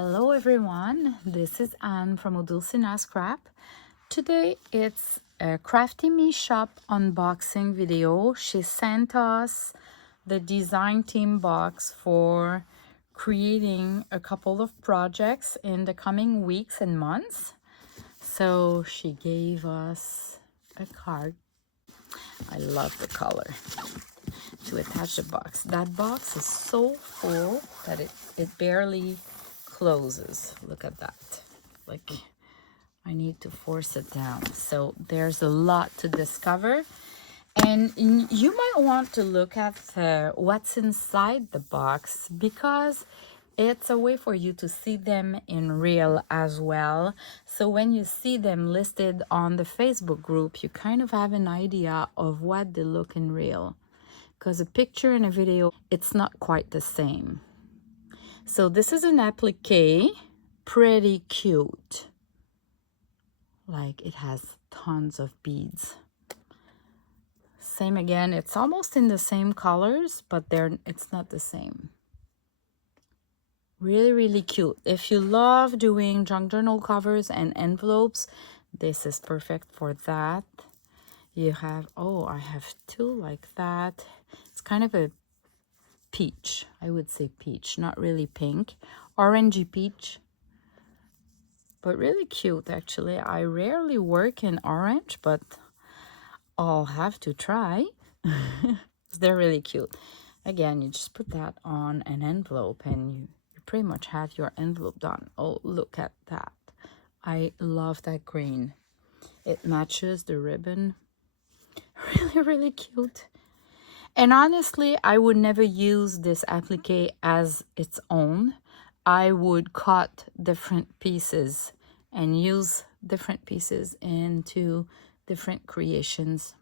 Hello everyone, this is Anne from Odulcina Scrap. Today it's a Crafty Me Shop unboxing video. She sent us the design team box for creating a couple of projects in the coming weeks and months. So she gave us a card. I love the color. To attach the box. That box is so full that it barely closes. Look at that. Like, I need to force it down. So there's a lot to discover. And you might want to look at what's inside the box, because it's a way for you to see them in real as well. So when you see them listed on the Facebook group, you kind of have an idea of what they look in real. Because a picture and a video, it's not quite the same. So this is an applique, pretty cute. Like, it has tons of beads. Same again, it's almost in the same colors, but it's not the same. Really, really cute. If you love doing junk journal covers and envelopes, this is perfect for that. You have, oh, I have two like that. It's kind of a peach, I would say peach, not really pink, orangey peach, but really cute actually. I rarely work in orange, but I'll have to try. They're really cute. Again, you just put that on an envelope and you pretty much have your envelope done. Oh, look at that. I love that green. It matches the ribbon. Really, really cute. And honestly, I would never use this applique as its own. I would cut different pieces and use different pieces into different creations.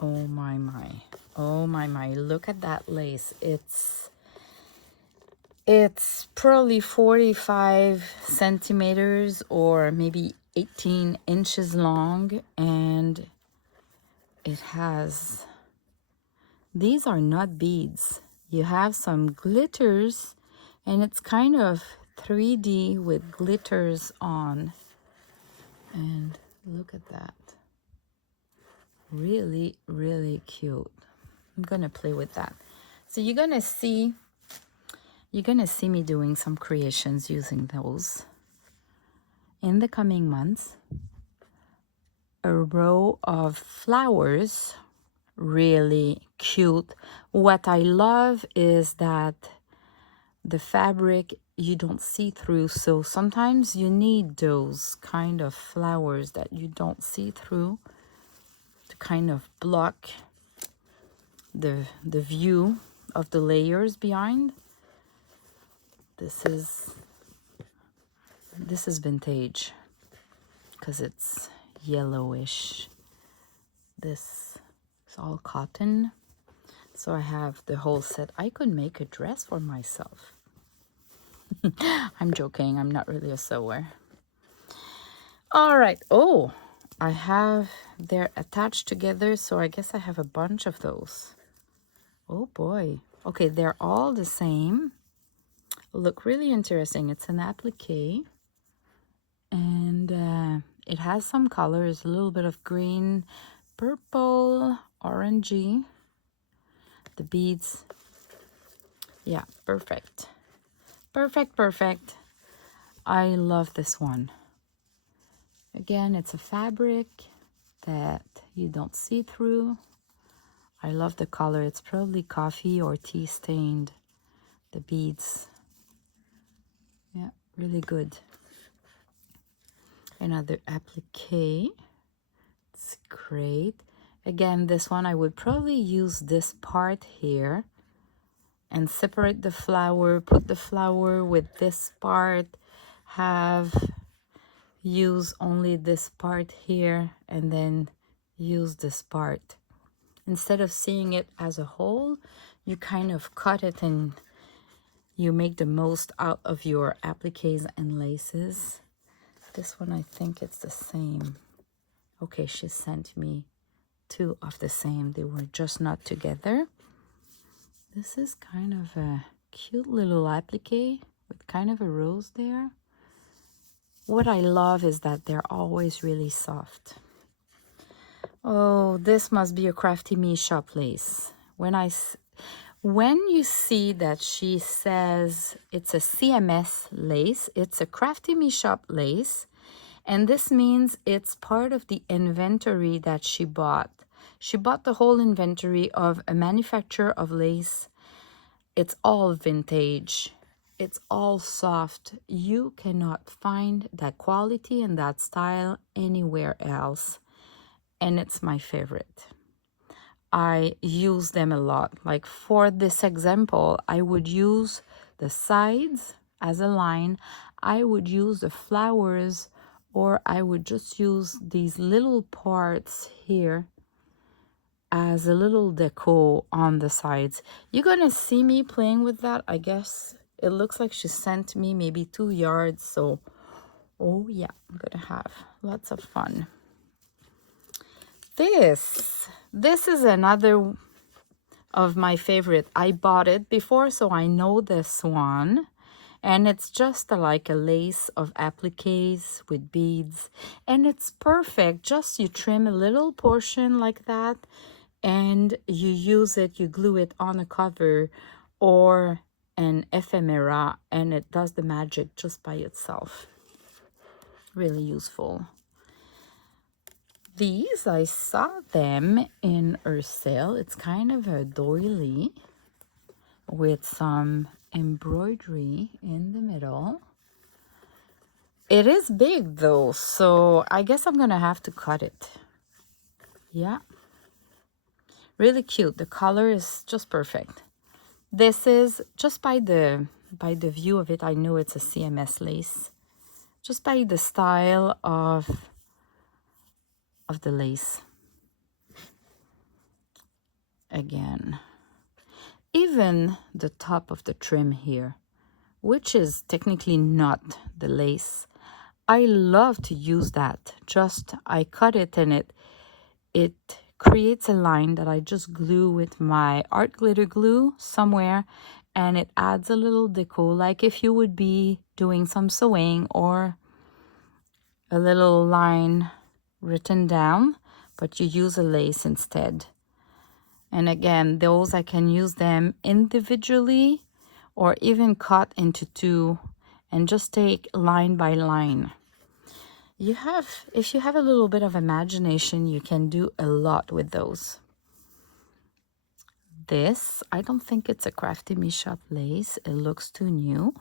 Oh my, my. Oh my, my. Look at that lace. It's probably 45 centimeters or maybe 18 inches long, and it has, these are not beads. You have some glitters, and it's kind of 3D with glitters on. And look at that. Really, really cute. I'm gonna play with that. So you're gonna see me doing some creations using those in the coming months. A row of flowers, really cute. What I love is that the fabric you don't see through, so sometimes you need those kind of flowers that you don't see through to kind of block the view of the layers behind. This is vintage because it's yellowish. This is all cotton. So I have the whole set. I could make a dress for myself. I'm joking. I'm not really a sewer. All right. Oh, I have, they're attached together. So I guess I have a bunch of those. Oh boy. Okay, they're all the same. Look really interesting. It's an applique. And it has some colors. A little bit of green, purple, orangey. The beads, yeah, perfect. Perfect, perfect. I love this one. Again, it's a fabric that you don't see through. I love the color. It's probably coffee or tea stained. The beads, yeah, really good. Another applique. It's great. Again, this one I would probably use this part here and separate the flower, put the flower with this part, use only this part here, and then use this part. Instead of seeing it as a whole, you kind of cut it and you make the most out of your appliques and laces. This one, I think it's the same. Okay, she sent me two of the same. They were just not together. This is kind of a Cute little applique with kind of a rose there. What I love is that they're always really soft. Oh, this must be a Crafty Me Shop lace. When you see that she says it's a CMS lace, it's a Crafty Me Shop lace, and this means it's part of the inventory that she bought. She bought the whole inventory of a manufacturer of lace. It's all vintage. It's all soft. You cannot find that quality and that style anywhere else. And it's my favorite. I use them a lot. Like for this example, I would use the sides as a line. I would use the flowers, or I would just use these little parts here as a little deco on the sides. You're gonna see me playing with that. I guess it looks like she sent me maybe 2 yards, so oh yeah, I'm gonna have lots of fun. This is another of my favorite. I bought it before, so I know this one. And it's just like a lace of appliques with beads. And it's perfect. Just you trim a little portion like that, and you use it, you glue it on a cover or an ephemera, and it does the magic just by itself. Really useful. These, I saw them in her sale. It's kind of a doily with some embroidery in the middle. It is big though, so I guess I'm gonna have to cut it. Yeah, really cute. The color is just perfect. This is just by the view of it, I know it's a CMS lace. Just by the style of the lace. Again, even the top of the trim here, which is technically not the lace, I love to use that. Just I cut it, and it creates a line that I just glue with my art glitter glue somewhere, and it adds a little deco, like if you would be doing some sewing or a little line written down, but you use a lace instead. And again, those I can use them individually or even cut into 2 and just take line by line. If you have a little bit of imagination, you can do a lot with those. This, I don't think it's a Crafty Me Shop lace. It looks too new,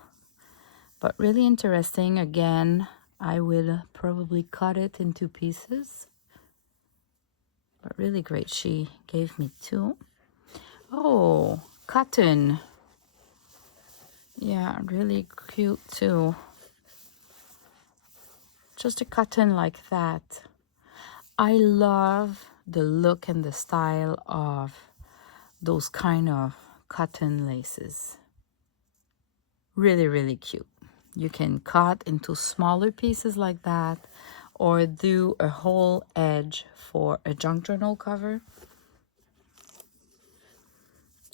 but really interesting. Again, I will probably cut it into pieces, but really great. She gave me 2. Oh, cotton. Yeah, really cute too. Just a cotton like that. I love the look and the style of those kind of cotton laces. Really, really cute. You can cut into smaller pieces like that, or do a whole edge for a junk journal cover.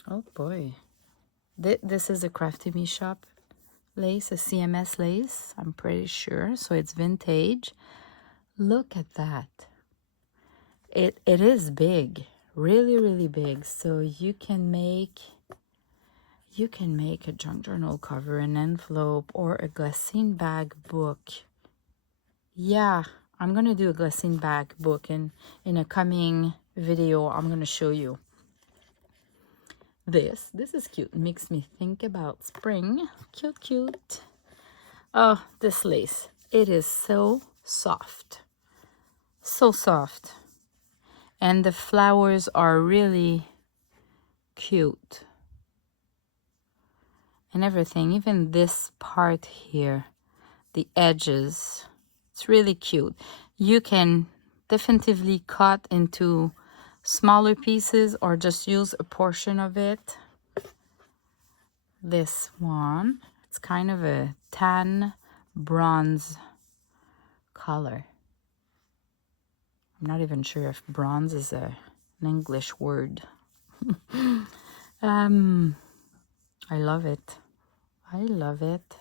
Oh boy. This is a Crafty Me Shop lace, a CMS lace, I'm pretty sure. So it's vintage. Look at that. It is big, really, really big. So you can make a junk journal cover, an envelope, or a glassine bag book. Yeah, I'm gonna do a glassine bag book in a coming video. I'm gonna show you. This is cute. It makes me think about spring. Cute, cute. Oh, this lace. It is so soft. So soft. And the flowers are really cute. And everything, even this part here, the edges, it's really cute. You can definitively cut into smaller pieces or just use a portion of it. This one, it's kind of a tan bronze color. I'm not even sure if bronze is an English word. I love it. I love it.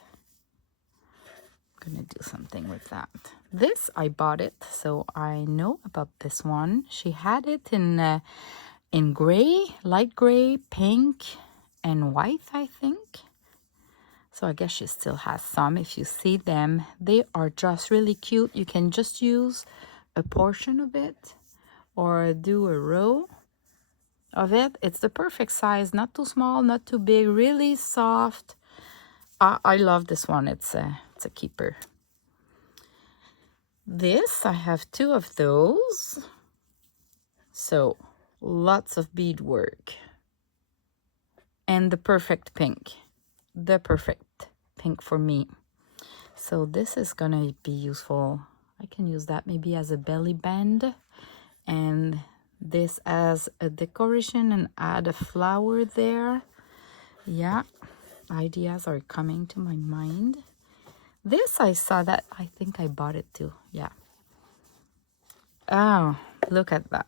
I'm gonna do something with that. This, I bought it, so I know about this one. She had it in gray, light gray, pink, and white, I think. So I guess she still has some. If you see them, they are just really cute. You can just use a portion of it or do a row of it. It's the perfect size, not too small, not too big, really soft. I love this one. It's a keeper. This, I have 2 of those. So lots of beadwork. And the perfect pink. The perfect pink for me. So this is gonna be useful. I can use that maybe as a belly band. And this as a decoration and add a flower there. Yeah, ideas are coming to my mind. This, I saw that. I think I bought it too. Yeah. Oh, look at that.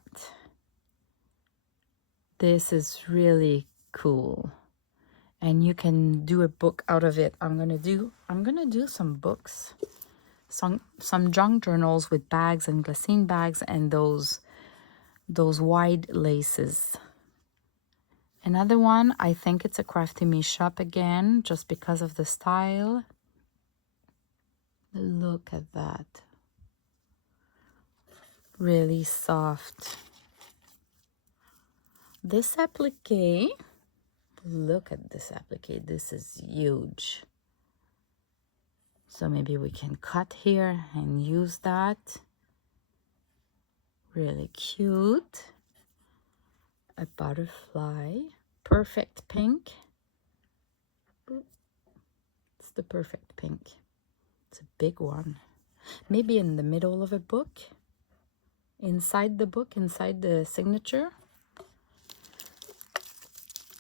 This is really cool. And you can do a book out of it. I'm gonna do some books. Some junk journals with bags and glassine bags and those wide laces. Another one, I think it's a Crafty Me Shop again, just because of the style. Look at that. Really soft. This applique, look at this applique. This is huge. So maybe we can cut here and use that. Really cute. A butterfly. Perfect pink. It's the perfect pink. It's a big one. Maybe in the middle of a book. Inside the book, inside the signature.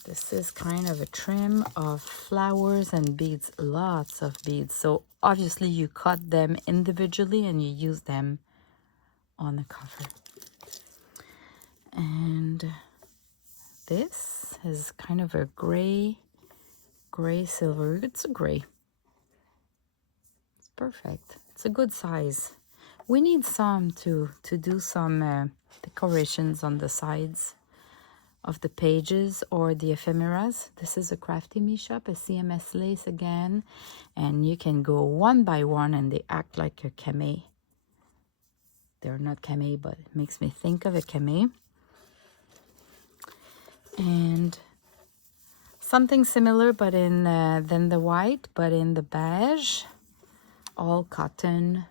This is kind of a trim of flowers and beads. Lots of beads. So obviously you cut them individually and you use them on the cover. And this is kind of a gray silver. It's a gray. It's perfect. It's a good size. We need some to do some decorations on the sides of the pages or the ephemeras. This is a Crafty Me Shop, a CMS lace again. And you can go one by one and they act like a camé. They're not camé, but it makes me think of a camé. And something similar, but in than the white, but in the beige, all cotton.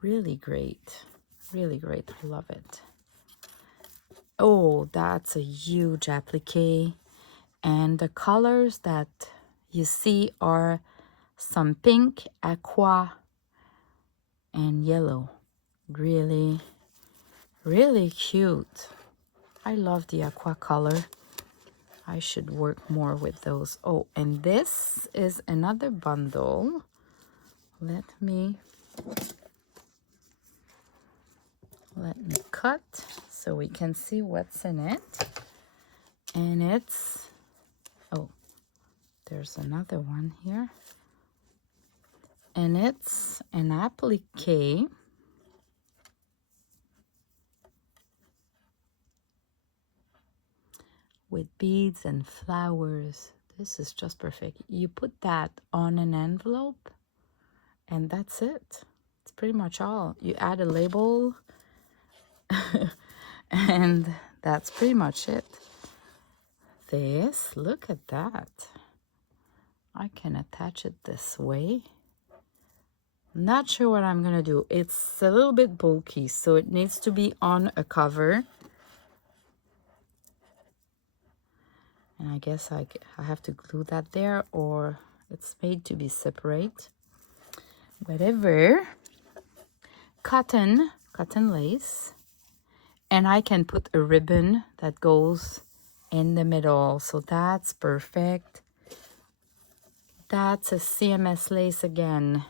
Really great, really great. I love it. Oh, that's a huge applique, and the colors that you see are some pink, aqua, and yellow. Really, really cute. I love the aqua color. I should work more with those. Oh, and this is another bundle. Let me cut so we can see what's in it. And it's, oh, there's another one here. And it's an applique with beads and flowers. This is just perfect. You put that on an envelope and that's it. It's pretty much all. You add a label and that's pretty much it. This, look at that. I can attach it this way. Not sure what I'm gonna do. It's a little bit bulky, so it needs to be on a cover. And I guess I have to glue that there, or it's made to be separate. Whatever. Cotton lace. And I can put a ribbon that goes in the middle. So that's perfect. That's a CMS lace again.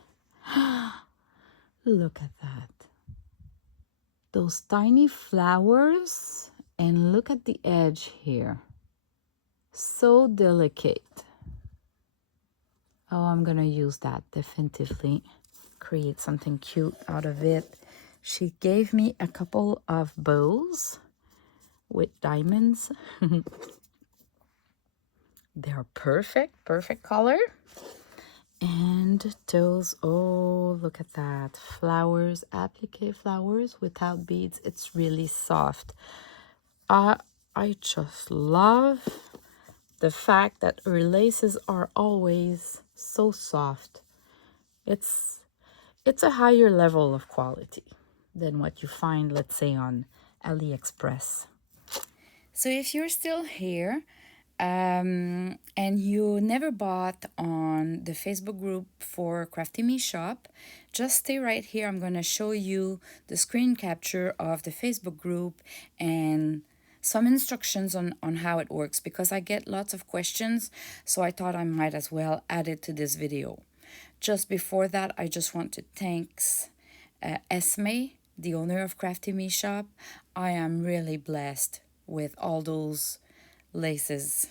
Look at that. Those tiny flowers. And look at the edge here. So delicate. Oh, I'm gonna use that definitively. Create something cute out of it. She gave me a couple of bows with diamonds. They're perfect color. And those, oh, look at that. Flowers, applique flowers without beads. It's really soft. I just love the fact that her laces are always so soft. It's a higher level of quality than what you find, let's say, on AliExpress. So if you're still here and you never bought on the Facebook group for Crafty Me Shop, just stay right here. I'm going to show you the screen capture of the Facebook group and some instructions on how it works, because I get lots of questions, so I thought I might as well add it to this video. Just before that, I just want to thank Esme, the owner of Crafty Me Shop. I am really blessed with all those laces.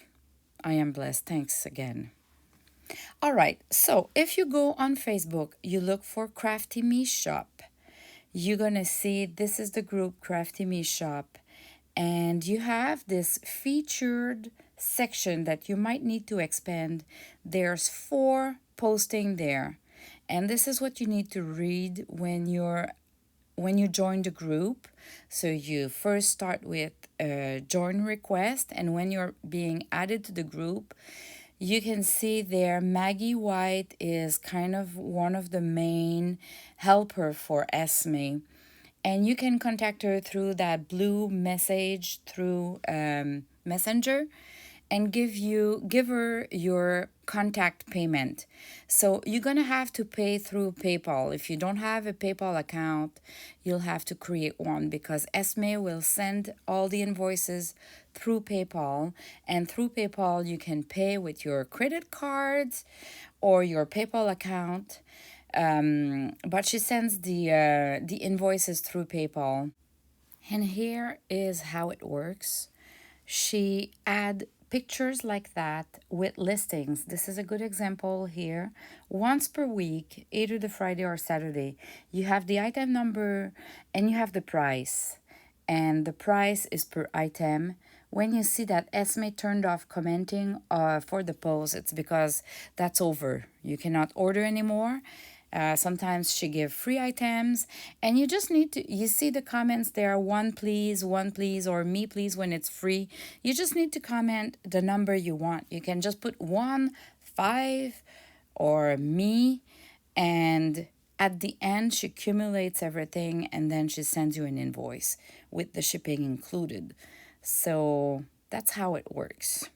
I am blessed. Thanks again. All right, so if you go on Facebook, you look for Crafty Me Shop, you're gonna see this is the group Crafty Me Shop, and you have this featured section that you might need to expand. There's 4 posting there, and this is what you need to read when you join the group. So you first start with a join request, and when you're being added to the group, you can see there Maggie White is kind of one of the main helper for Esme, and you can contact her through that blue message through Messenger, and give her your contact payment. So you're gonna have to pay through PayPal. If you don't have a PayPal account, you'll have to create one, because Esme will send all the invoices through PayPal, and through PayPal you can pay with your credit cards or your PayPal account. But she sends the invoices through PayPal. And here is how it works. She add pictures like that with listings. This is a good example here. Once per week, either the Friday or Saturday, you have the item number and you have the price. And the price is per item. When you see that Esme turned off commenting for the post, it's because that's over. You cannot order anymore. Sometimes she give free items, and you just need to, you see the comments there, one please, or me please when it's free. You just need to comment the number you want. You can just put 1, 5, or me, and at the end she accumulates everything, and then she sends you an invoice with the shipping included. So that's how it works.